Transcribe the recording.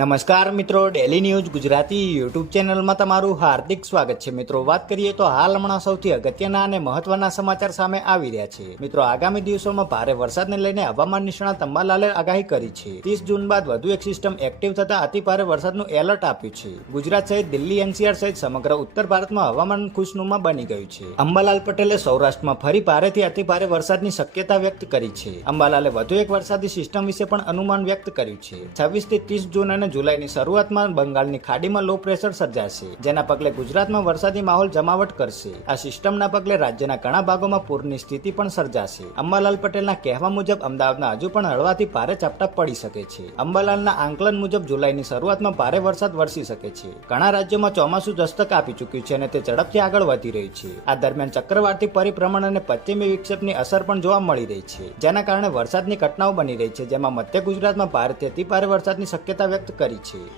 નમસ્કાર મિત્રો, daily news Gujarati YouTube ચેનલમાં તમારું હાર્દિક સ્વાગત છે. મિત્રો, વાત કરીએ તો હાલ હમણાં સૌથી અગત્યના અને મહત્વના સમાચાર સામે આવી રહ્યા છે. મિત્રો, આગામી દિવસોમાં ભારે વરસાદને લઈને હવામાન નિષ્ણાત અંબાલાલે આગાહી કરી છે. 30 જૂન બાદ વધુ એક સિસ્ટમ એક્ટિવ થતા અતિ ભારે વરસાદનું એલર્ટ આપ્યું છે. ગુજરાત સહિત દિલ્હી, એનસીઆર સહિત સમગ્ર ઉત્તર ભારતમાં હવામાન ખુશનુમા બની ગયું છે. અંબાલાલ પટેલે સૌરાષ્ટ્રમાં ફરી ભારેથી અતિ ભારે વરસાદની શક્યતા વ્યક્ત કરી છે. અંબાલાલે વધુ એક વરસાદી સિસ્ટમ વિશે પણ અનુમાન વ્યક્ત કર્યું છે. 26 થી 30 જૂન અને જુલાઈની શરૂઆતમાં બંગાળની ખાડીમાં લો પ્રેશર સર્જાશે, જેના પગલે ગુજરાતમાં વરસાદી માહોલ જમાવટ કરશે. આ સિસ્ટમના પગલે રાજ્યના ઘણા ભાગોમાં પૂરની સ્થિતિ પણ સર્જાશે. અંબાલાલ પટેલના કહેવા મુજબ અમદાવાદમાં હજુ પણ હળવાથી ભારે ઝાપટા પડી શકે છે. અંબાલાલના આંકલન મુજબ જુલાઈની શરૂઆતમાં ભારે વરસાદ વરસી શકે છે. ઘણા રાજ્યોમાં ચોમાસું દસ્તક આપી ચૂક્યું છે અને તે ઝડપથી આગળ વધી રહ્યું છે. આ દરમિયાન ચક્રવાતી પરિભ્રમણ અને પશ્ચિમી વિક્ષેપની અસર પણ જોવા મળી રહી છે, જેના કારણે વરસાદની ઘટનાઓ બની રહી છે, જેમાં મધ્ય ગુજરાતમાં ભારેથી અતિ ભારે વરસાદની શક્યતા વ્યક્ત કરી છે.